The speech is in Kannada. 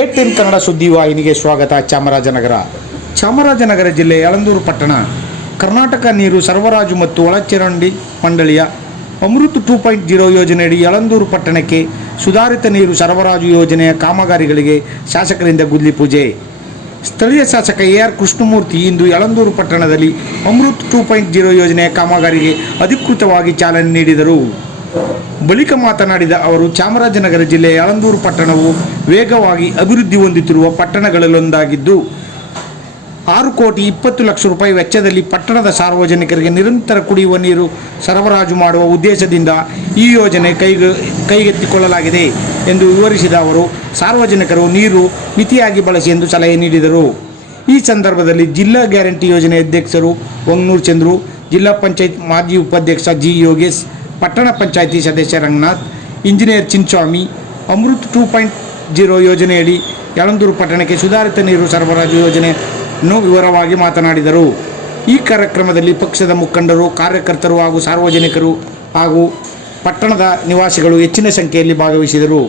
ಏಟಿನ್ ಕನ್ನಡ ಸುದ್ದಿ ವಾಹಿನಿಗೆ ಸ್ವಾಗತ, ಚಾಮರಾಜನಗರ. ಚಾಮರಾಜನಗರ ಜಿಲ್ಲೆ ಯಳಂದೂರು ಪಟ್ಟಣ. ಕರ್ನಾಟಕ ನೀರು ಸರಬರಾಜು ಮತ್ತು ಒಳಚರಂಡಿ ಮಂಡಳಿಯ ಅಮೃತ್ ಟೂ ಪಾಯಿಂಟ್ ಜೀರೋ ಯೋಜನೆಯಡಿ ಯಳಂದೂರು ಪಟ್ಟಣಕ್ಕೆ ಸುಧಾರಿತ ನೀರು ಸರಬರಾಜು ಯೋಜನೆಯ ಕಾಮಗಾರಿಗಳಿಗೆ ಶಾಸಕರಿಂದ ಗುದ್ಲಿ ಪೂಜೆ. ಸ್ಥಳೀಯ ಶಾಸಕ ಎ ಆರ್ ಕೃಷ್ಣಮೂರ್ತಿ ಇಂದು ಯಳಂದೂರು ಪಟ್ಟಣದಲ್ಲಿ ಅಮೃತ್ ಟೂ ಪಾಯಿಂಟ್ ಜೀರೋ ಯೋಜನೆಯ ಕಾಮಗಾರಿಗೆ ಅಧಿಕೃತವಾಗಿ ಚಾಲನೆ ನೀಡಿದರು. ಬಳಿಕ ಮಾತನಾಡಿದ ಅವರು, ಚಾಮರಾಜನಗರ ಜಿಲ್ಲೆಯ ಯಳಂದೂರು ಪಟ್ಟಣವು ವೇಗವಾಗಿ ಅಭಿವೃದ್ಧಿ ಹೊಂದುತ್ತಿರುವ ಪಟ್ಟಣಗಳಲ್ಲೊಂದಾಗಿದ್ದು, ಆರು ಕೋಟಿ ಇಪ್ಪತ್ತು ಲಕ್ಷ ರೂಪಾಯಿ ವೆಚ್ಚದಲ್ಲಿ ಪಟ್ಟಣದ ಸಾರ್ವಜನಿಕರಿಗೆ ನಿರಂತರ ಕುಡಿಯುವ ನೀರು ಸರಬರಾಜು ಮಾಡುವ ಉದ್ದೇಶದಿಂದ ಈ ಯೋಜನೆ ಕೈಗೆ, ಕೈಗೆತ್ತಿಕೊಳ್ಳಲಾಗಿದೆ ಎಂದು ವಿವರಿಸಿದ ಅವರು, ಸಾರ್ವಜನಿಕರು ನೀರು ಮಿತಿಯಾಗಿ ಬಳಸಿ ಎಂದು ಸಲಹೆ ನೀಡಿದರು. ಈ ಸಂದರ್ಭದಲ್ಲಿ ಜಿಲ್ಲಾ ಗ್ಯಾರಂಟಿ ಯೋಜನೆ ಅಧ್ಯಕ್ಷರು ವಂಗ್ನೂರ್ ಚಂದ್ರು, ಜಿಲ್ಲಾ ಪಂಚಾಯತ್ ಮಾಜಿ ಉಪಾಧ್ಯಕ್ಷ ಜಿ ಯೋಗೇಶ್ ಪಟ್ಟಣ ಪಂಚಾಯಿತಿ ಸದಸ್ಯ Ranganath, engineer Chinnaswamy, Amrut two point zero ಯೋಜನೆಯಡಿ ಯಳಂದೂರು ಪಟ್ಟಣಕ್ಕೆ ಸುಧಾರಿತ ನೀರು ಸರಬರಾಜು ಯೋಜನೆಯನ್ನು ವಿವರವಾಗಿ ಮಾತನಾಡಿದರು. ಈ ಕಾರ್ಯಕ್ರಮದಲ್ಲಿ ಪಕ್ಷದ ಮುಖಂಡರು, ಕಾರ್ಯಕರ್ತರು ಹಾಗೂ ಸಾರ್ವಜನಿಕರು ಹಾಗೂ ಪಟ್ಟಣದ ನಿವಾಸಿಗಳು ಹೆಚ್ಚಿನ ಸಂಖ್ಯೆಯಲ್ಲಿ ಭಾಗವಹಿಸಿದರು.